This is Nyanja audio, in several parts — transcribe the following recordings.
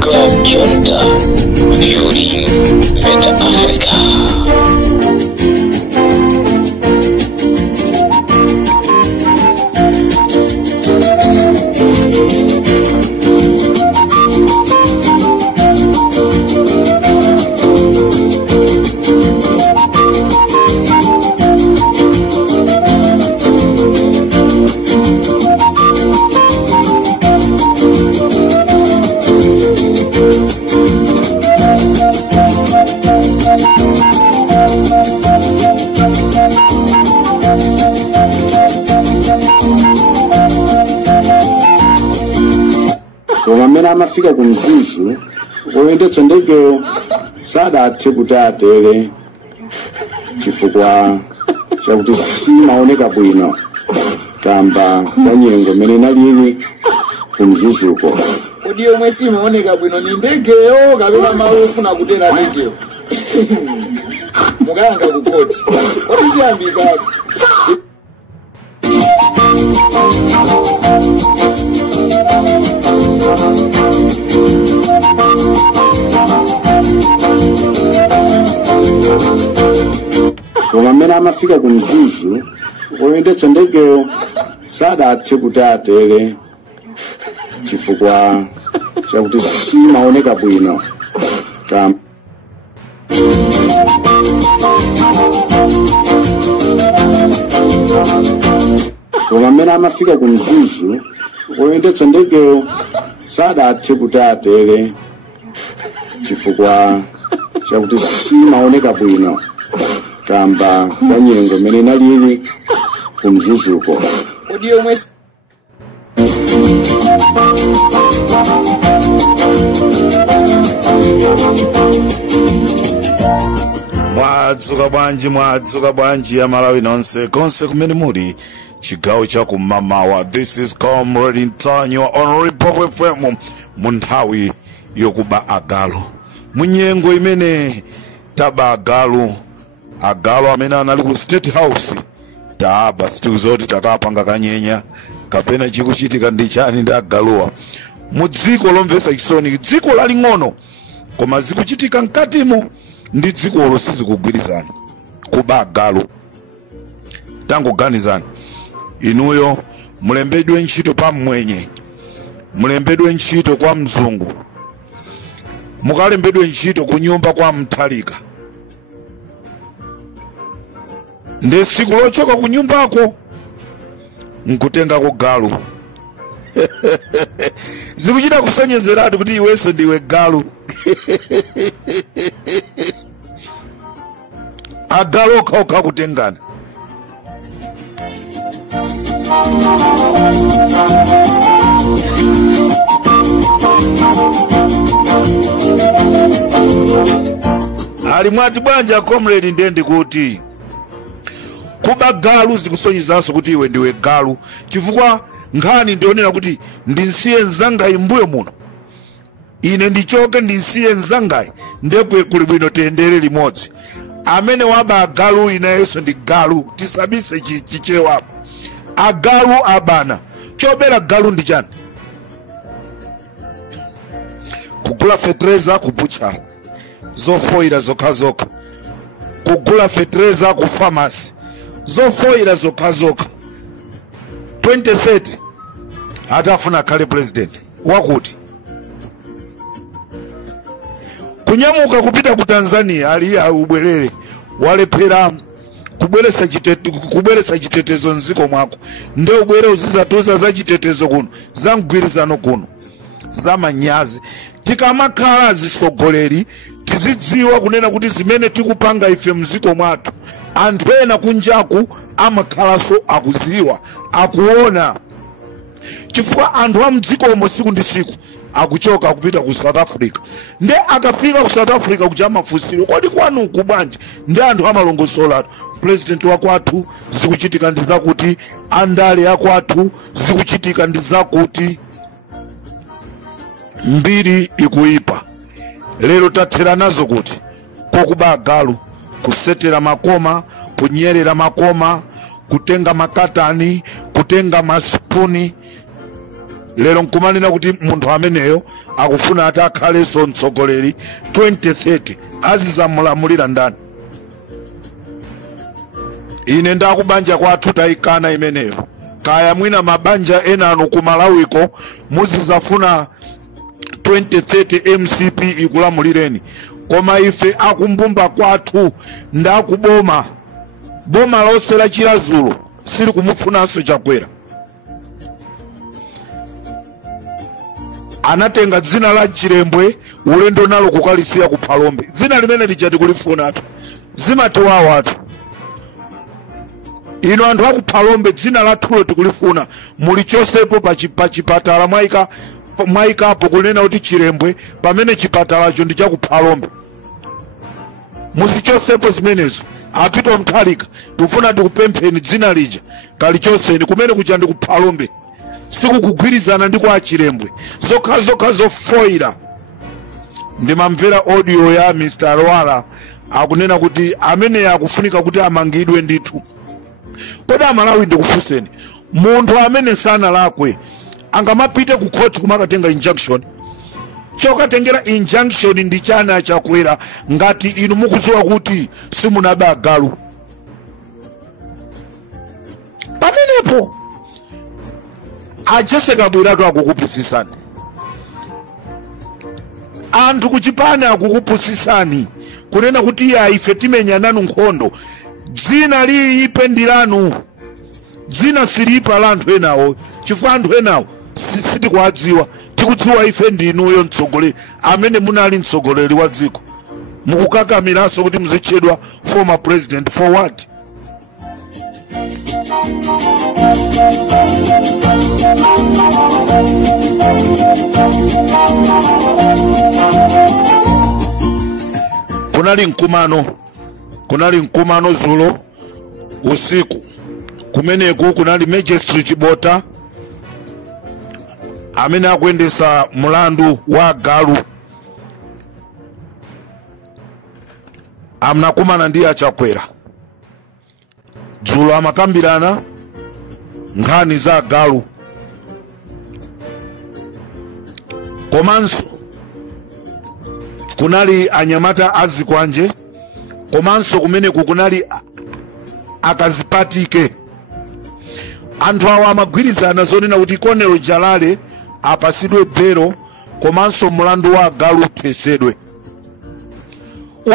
Club Junta, Beauty, Meta Africa. Wamena amafika kumzuzu oyendetsa ndegeyo sadathe kuti atere chifukwa chakuti simaoneka bwino kamba kanyengo mene nalili kumzuzuko. Kodi yomwe simaoneka bwino ni ndegeyo kapena mawu ufuna kutera ndegeyo? Muganga kukoti kodi ziyambikati? Wamena amafika kumzuzu oyendetsa ndegeyo sadathe kuti atere chifukwa chakuti simaoneka bwino kamba wamena amafika kumzuzu oyendetsa ndegeyo sadathe kuti atere chifukwa chakuti simaoneka bwino kamba kanyengo mene nalili kumzuzuko. Kodi yomwe mwadzuka bwanji ya Malawi nonse konse kumene muli chigawo cha kumamawa. This is Comrade Ntanyo on Republic FM munthawi yokuba agalu munyengo imene taba agalu amene anali ku State House taba situzoti takapanga kanyenya kapena chikuchitika ndi chani ndi agaluwa mu dziko lomvesa chisoni, dziko laling'ono koma zikuchitika mkatimo ndi dziko losizi kugwirizana kuba agalu. Tangoganizani inuyo mulembedwe ntchito pa mwenye, mulembedwe ntchito kwa mzungu, mukalembedwe ntchito ku nyumba kwa mtalika, ndi siku lochoka ku nyumbako nkutenga ku galu. Zikuchita kusonyezeratu kuti iwenso ndiwe galu. Agalu okha kutengana. Ali mwati bwanja Comrade Ndendi kuti kuba galu zikusonyezanso kuti iwe ndiwe galu chifukwa nkhani ndionera kuti ndinsiye nzangayi mbuyo muno, ine ndichoke ndinsiye nzangayi ndekwe kuli bwino tendere limodzi. Amene waba agalu inayenso ndi galu, tisabise chichewapo. Agalu abana chobera galu ndi chani? Kugula fetreza kubucha zofoira zokhazoka, kugula fetreza ku pharmacy zofoira zokhazoka. 2030 atafuna kale president wakuti kunyamuka kupita ku Tanzania ali ubwerere walephera kubweresa chitetezo nziko mwako, nde ubwere uzizatoza za chitetezo kuno za mgwirizano kuno za manyazi. Tikamakhala zisogoleri tizidziwa kunena kuti zimene tikupanga ife mziko mwathu anthu ena kunjaku amakhalaso akuziwa akuona, chifukwa anthu a mdziko omwe siku ndi siku akuchoka akupita ku South Africa. Nde akafika ku South Africa kuja mafunsiro kodi kwanu kubanje ndi anthu amalongosola president wakwathu zikuchitika ndi zakuti, andale yakwathu zikuchitika ndi zakuti. Mbiri ikuipa lero tathera nazo kuti pokuba agalu, kusetera makoma, kunyerera makoma, kutenga makatani, kutenga masipuni. lero nkumanena kuti munthu ameneyo akufuna ati akhalenso mtsogoleri 2030 azizamulamulira ndani? Ine ndakubanja kwathu tayikana imeneyo. Kaya mwina mabanja ena anu kumalawiko muzizafuna 2030 MCP ikulamulireni, koma ife akumbumba kwathu ndakuboma boma lonse la Chilazulo sili kumufunanso Chakwera. Anatenga dzina la Chirembwe ulendo nalo kukalisiya ku Phalombe, dzina limene lijati kulifuna atu zimatiwawo atu. Ino anthu aku Phalombe dzina la tulo tikulifuna mulichosepo pa chipatala mwaikapo kunena kuti Chirembwe pamene chipatalacho ndi chaku Phalombe. Musichosepo zimenezo. Apito Mthalika tufuna tikupempheni dzina lija kalichoseni kumene kuja ndi ku Phalombe, sikukugwirizana ndi kwa Chirembwe zokha zofoira. Ndimamvera audio ya Mr. Lwala akunena kuti amene akufunika kuti amangidwe ndithu. Kodi Amalawi ndikufuseni, munthu amene sana lakwe angamapite ku court kumakatenga injunction? Chokatengera injunction ndi chana Chakwera ngati inu mukuziwa kuti simunabe agalu. Pamenepo Ajese Kabwiratu akukupusisani, anthu kuchipani akukupusisani kunena kuti ya ife timenya nanu nkhondo. Dzina liipe ndilanu, dzina silipa la anthu enawo, chifukwa anthu enawo sitikwadziwa. Tikudziwa ife ndinuyo mtsogoleri amene munali mtsogoleri wa dziko. Mukukakamiranso kuti muzitchedwa former president for what? Kunali mkumano zulo usiku kumeneku kunali Magistrate Chibota amene akuyendesa mulandu wa agalu amnakumana ndi Achakwera. Dzulo amakambirana nkhani za agalu, komanso kunali anyamata azikwanje, komanso kumeneku kunali akazipatike. Anthu awa amagwirizana zonena kuti Colonel Jalale apasidwe belo, komanso mulandu wa agalu uthesedwe.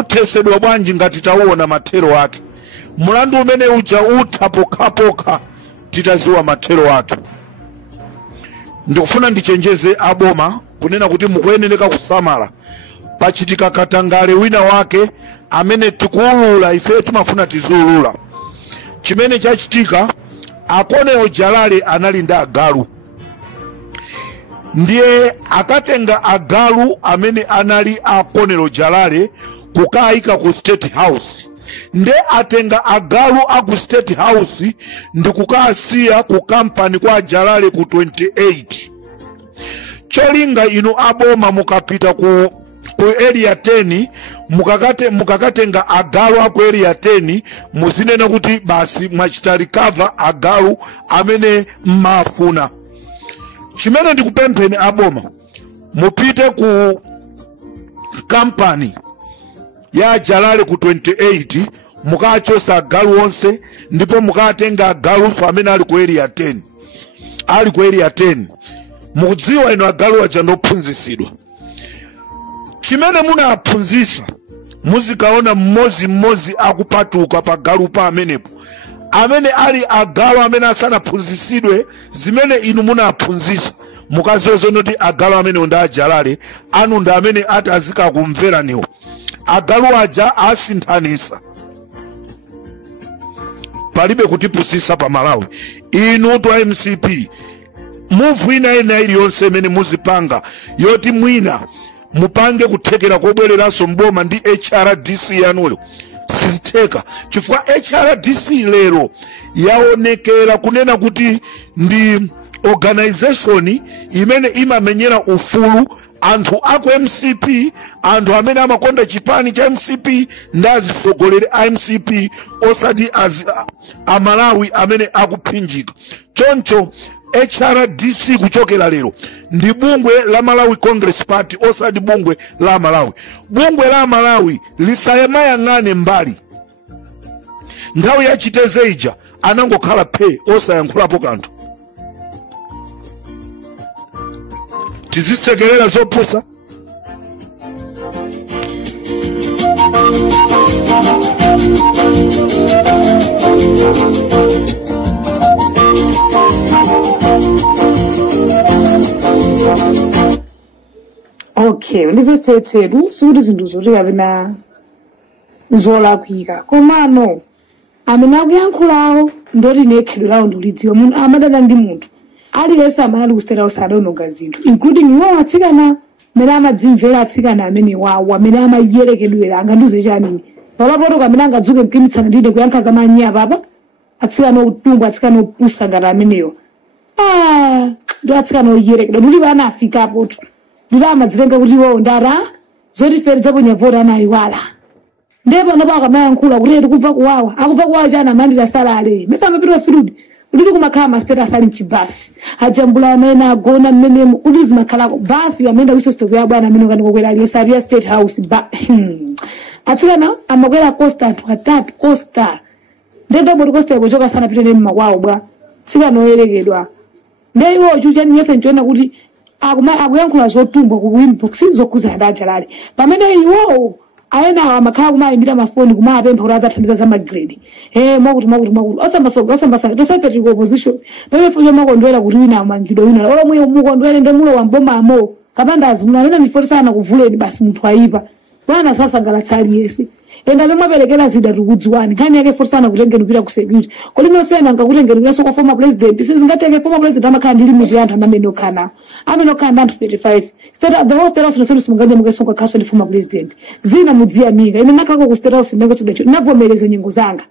Uthesedwa bwanji ngati tauona mathero ake? Mulandu umene uja utha pokhapokha titaziwa mathero ake. Ndikufuna ndichenjeze aboma kunena kuti mukuyenera kusamala pachitika katangale wina wake amene tikuulula ife timafuna tiziulula. Chimene chachitika Colonel Jalale anali ndi agalu, ndiye akatenga agalu amene anali a Colonel Jalale kukaika ku State House, nde atenga agalu aku State House ndi kukasiya ku kampani kwa Jalale ku 28. Cholinga inu aboma mukapita ku area 10 mukakatenga agalu aku area 10 muzinena kuti basi mwachita recover agalu amene mmafuna. Chimene ndikupempheni aboma mupite ku kampani ya Jalale ku 28 mukachosa agalu onse, ndipo mukatenga agalu amene ali ku area 10. Ali ku area 10 mukudziwa ino agalu aja ndophunzisidwa. Chimene munaphunzisa muzikaona mmozi akupatuka pa galu pa amenepo, amene ali agalu amene asanaphunzisidwe zimene inu munaphunzisa, mukaziwe noti agalu amene ndi a Jalale anu ndi amene atazika kumvera niwo. Agalu aja asinthanisa, palibe kutipusisa pa Malawi. Inu to MCP move ina iliyonse imene muzipanga yoti mwina mupange kuthekera kobwereranso mboma ndi HRDC yanuyo sizitheka, chifukwa HRDC lero yaonekera kunena kuti ndi organization imene imamenyera ufulu anthu aku MCP, anthu amene amakonda chipani cha MCP ndazisogolere a MCP osati Amalawi amene akuphinjika. Choncho HRDC kuchokera lero ndi bungwe la Malawi Congress Party osati bungwe la Malawi. Bungwe la Malawi lisayamayang'ane mbali. Nthawi ya Chitezeija anangokhala phe osayankhulapo kanthu. Tizisekerera zopusa. Okay, ndipetsetsetu sikuti zinthu zoti kapena zolakwika komano amene akuyankhulawo ndoti nekhedwe lawo ndiulidziwa munthu amadana ndi munthu aliyense amene ali kusiterawo sadawononga zinthu including iwo atsikana amene amadzimvera atsikana amene wawo amene amayerekedwera anganduze chanini palapoto kamene angadzuke mkimitsana ndide kuyankha za manyi apapa atsikana otungu atsikana opusa ngati amenewo ndo atsikana oyerekedwa nduli bana afikapo tu ndili amadzilenga kuti iwo ndara zoti feri zaponyavota anayiwala ndipo noba akamayankhula kuti ndikuva kuwawa akuva kuwawa chana amandira salale mesa amapitwa field ulili kumakhala mastatus ali mchibasi ajambula amene agona mmenemo ulizi makhalako basi amene wisosto kwa bwana amene kanikokwera aliyesa aliya state house atsikana amakwera costa anthu atatu costa ndendo bodi costa kuchoka sana pite ne mmakwawo bwa tsikana oyerekedwa ndeiwo chucha nyese nchona kuti akuyankhula zotumbwa ku inbox zokuza adajalale pamene iwo ayena amakhala kumayimbira mafoni kumapempha kuti adzathandiza za magrade mwakuti osambasaka tosapeti ku opposition pamene fujo makondwera kuti wina amangidwa wina olo mwe mukondwere ndemulo wa mbomamo kapanda azimuna nena ndifoti sana kuvuleni basi munthu ayipa bwana sasa ngalatsali yesi enda bemwe pelekera zida tukudziwani kani yake force sana kutengera kupita ku security kodi nosena ngakutengera kunaso kwa former president sizingateke former president amakhala ndi limit yanthu amene okana anthu 35 state the whole state house no simunganje mukesoka kaso ndi former president zina mudziyamika ine nakalako ku state house ndenge chidacho navomereza nyengo zanga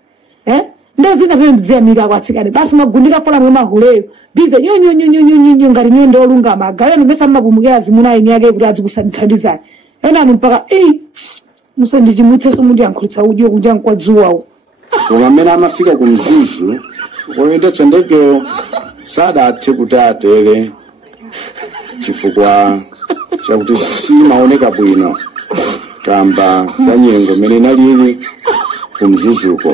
ndo zina tene mudziyamika kwatsikane basi magundika fola mwe mahuleyo bize nyonyo ngati nyondo olungama agaleno mesa mapumukira zimuna ine yake kuti adzikusandithandizani ena mpaka musandichimwitseso mundi yankhulitsa udyo kunja kwa dzuwawo koma amene amafika ku mzuzu oyendetsa ndegeyo sadathe kuti atere chifukwa chakuti simaoneka bwino kamba ka nyengo imene inalili ku mzuzuko.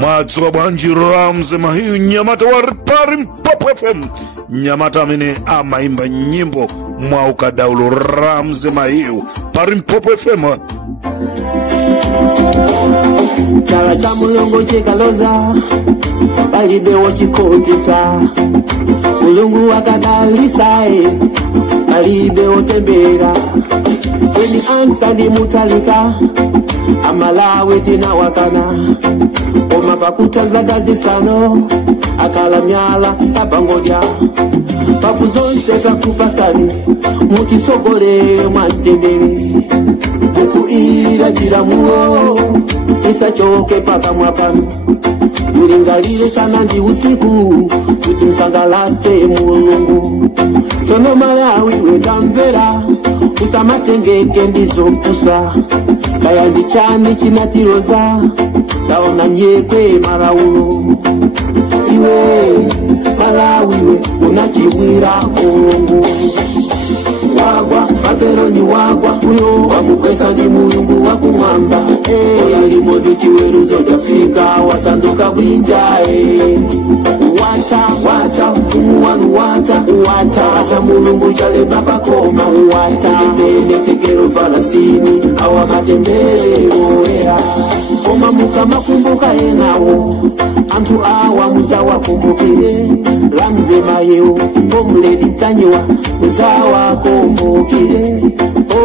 Mwatsuka bwanji Ramze Mahiu Nyamata wa Parimpopo FM Nyamata amene amaimba nyimbo mwa ukadaulo Ramze Mahiu Parimpopo FM. Chala cha mulungu chikaloza palibewo chikotisa mulungu akadalisa palibewo tembera kweni ansa ndi mutalika amalawe tina wakana oma pakutaza gazisano akala myala papangodya pakuzonse zakupasani mutisogolere mwantendere ukuira jiramuo isachoke paka mwapano ulingalile sana ndi usiku kuti msangalase mulungu sono Malawi wedamvera usamatengeke ndizopusa kaya ndichani chinatiroza taona nyekwe Malaulo iwe Malawi we unachiwira mulungu wagwa Babeloni wagwa uyo wamukwesa ndi mulungu wakumwamba limozi chiweruzo chafika wasanduka bwinja wata Umuwanu wata mulungu chale baba koma wata Nene tekero falasini awa matembele oea Oma mukama kumbuka enawo Antu awa muzawa kumbukire Lamze mayeo Omledi ntanyiwa muzawa kumbukire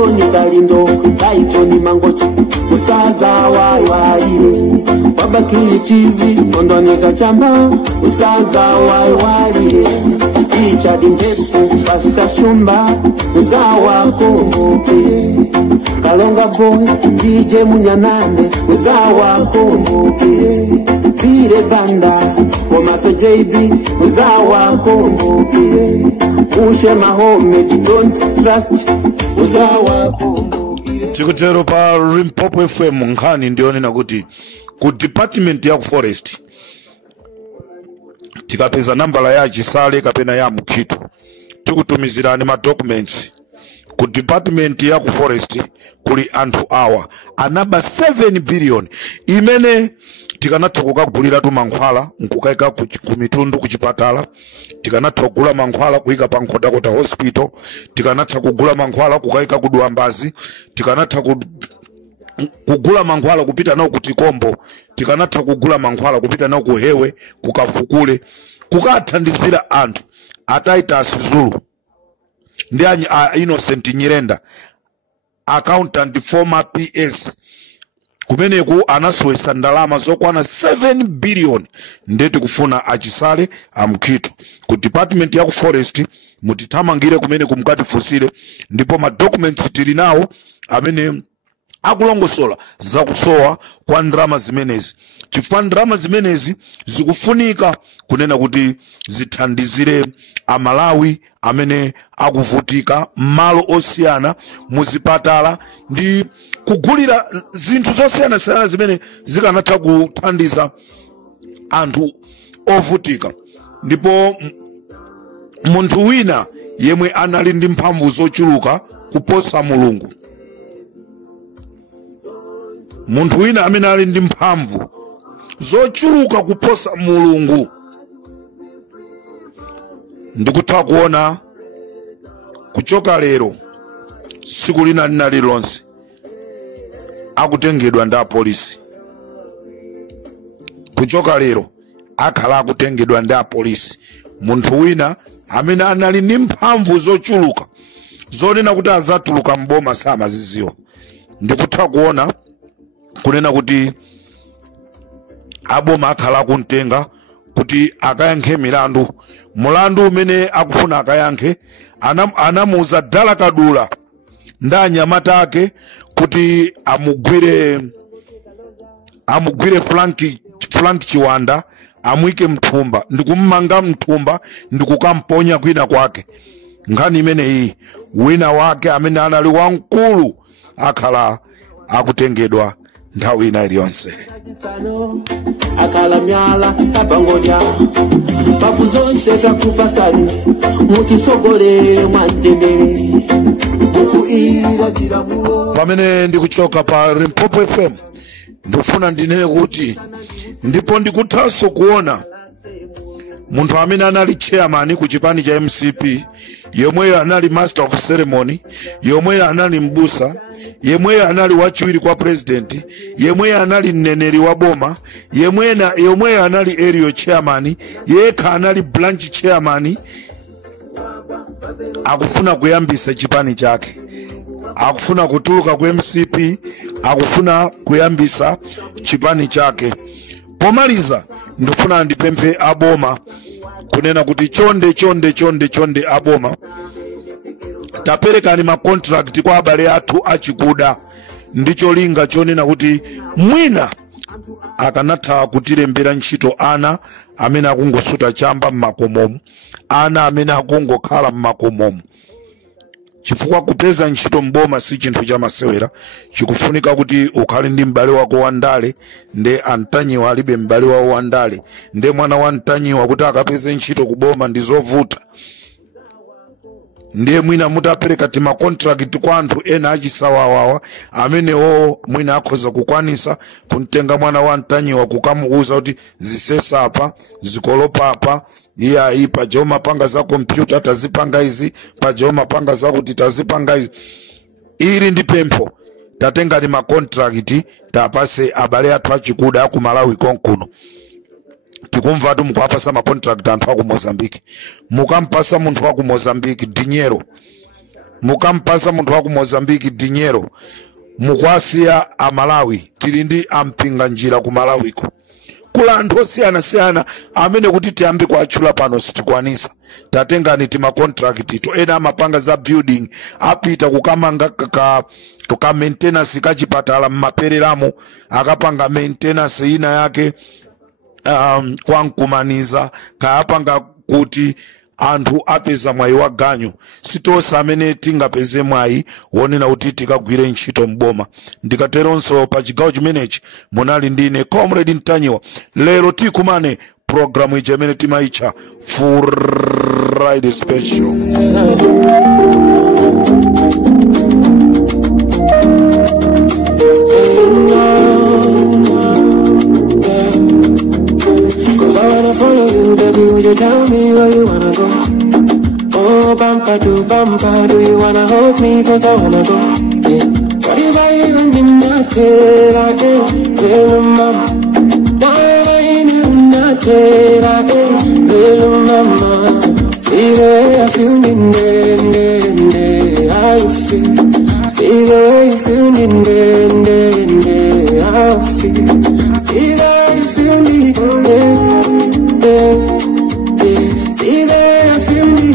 Oni kalindo Kaitoni mangochi Musaza waile Wabakili TV Ondone kachamba Musaza waile Ichadi mpepu Pasita shumba Muzawa kumbukire Kalonga boy DJ Munyanane Muzawa kumbukire Bire banda Komaso JB Muzawa kumbukire Ushe mahome Don't trust Muzawa kumbukire Chikutero pa Limpopo FM nkhani ndioni na kuti ku department ya forest tikapeza nambala ya Chisale kapena ya Mkhitu tikutumizirani ma documents ku department ya forest kuli anthu awa anaba 7 billion imene tikanatha kukagulira tu mankhwala nkukaika ku mitundu ku chipatala tikanatha kugula mankhwala kuika pa Nkhotakota hospital tikanatha kugula mankhwala kukaika ku Dwambazi tikanatha kugula mankhwala kupita nawo ku Tikombo tikanatha kugula mankhwala kupita nawo ku Hewe kukafukule kukathandizira anthu ataita Zulu ndi Innocent Nyirenda accountant former PS kumeneku anaswesa ndalama zokwana 7 billion ndeti kufuna Achisale Amkhitu ku department ya ku forest mutithamangire kumene kumkatifusire ndipo ma documents tili nawo amene akulongosola zakusowa kwa ndrama zimenezi chifukwa ndrama zimenezi zikufunika kunena kuti zithandizire amalawi amene akuvutika malo osiyana muzipatala ndi kugulira zinthu zosiyana zimene zikanatha kuthandiza anthu ovutika ndipo munthu wina yemwe anali ndi mphamvu zochuluka kuposa Mulungu munthu wina amene ali ndi mphamvu zochuluka kuposa Mulungu ndikutha kuona kuchoka lero siku lina lililonse akutengedwa ndi apolisi kuchoka lero akhala akutengedwa ndi apolisi munthu wina amene anali ndi mphamvu zochuluka zonena kuti azatuluka mboma samaziziwa ndikutha kuona kunena kuti aboma akhala akumtenga kuti akayankhe mulandu umene akufuna akayankhe anamuza Dala Kadula ndi anyamata ake kuti amugwire Frank Chiwanda amwike mthumba ndikummanga mthumba ndikukamponya kwina kwake nkhani imene iyi wina wake amene anali wamkulu akhala akutengedwa nthawi ina iliyonse akala myala kapangoja bakuzonse kakupasani mutisogole mwantendere ukuira pamene ndikuchoka pa Limpopo FM ndifuna ndinene kuti ndipo ndikuthanso kuona munthu amene anali chairman ku chipani cha MCP yomweyo anali master of ceremony yomweyo anali mbusa yemweyo anali wachiwiri kwa president yemweyo anali mneneri wa boma yomweyo anali area chairman yekha anali branch chairman akufuna kuyambisa chipani chake akufuna kutuluka ku MCP akufuna kuyambisa chipani chake pomaliza ndifuna ndipemphe aboma kunena kuti chonde aboma taperekani ma contract kwa abale athu achikuda ndicho linga chonena kuti mwina akanatha kutilembera ntchito ana amene akungosuta chamba mmakomomo ana amene akungokhala mmakomomo chifukwa kupeza ntchito mboma si chinthu cha masewera chikufunika kuti ukhale ndi m'bale wako wandale nde antanyiwa alibe m'bale wawo wandale nde mwana wa ntanyiwa kuti akapeze ntchito kuboma ndizovuta ndiye mwina mutapereka tima contract kwa anthu ena achisawawawa amene o mwina akhoza kukwanisa kuntenga mwana wa mtanyiwa kukamuuza kuti zisesa apa zikolopa apa iya ipa joma panga za computer tazipanga izi pa joma panga za kuti tazipanga izi. Ili ndi pempho tatenga ni ma contract tapase abale athu achikuda ku Malawi konkuno. Tikumva atu mukapasa ma contract anthu aku Mozambique. Mukampasa munthu wa ku Mozambique dinero. Mukampasa munthu wa ku Mozambique dinero. Mukwasiya a Malawi tili ndi ampinga njira ku Malawi ko. Kula anthu osiyana amene kuti tiyambe kuachula pano sitikwanisa. Tatengani tima contract to ena mapanga za building apita kukamanga ka maintenance kachipatala mmapereramo akapanga maintenance ina yake kwa nkumaniza kaapanga kuti anthu apeza mwayi wa ganyu sitosa amene tingapeze mwayi wonena kuti tikagwire ntchito mboma. Ndikateronso pa chigawo chimenechi munali ndine Comrade Mtanyiwa. Lero tikumane programu ija imene timaicha Friday Special. Follow you, baby, would you tell me where you wanna go? Oh, bumper to bumper, do you wanna hold me? Cause I wanna go, yeah. What if I even did not tell, I ain't tell mama. What if I ain't even not tell, I ain't tell mama. See the way I feel in there, how you feel. See the way you feel in there, how you feel. See the way you feel in there. See the way I feel me,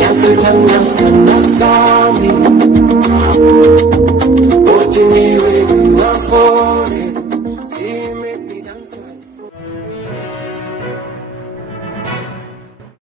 ya kutangasa me, what do me when you are for?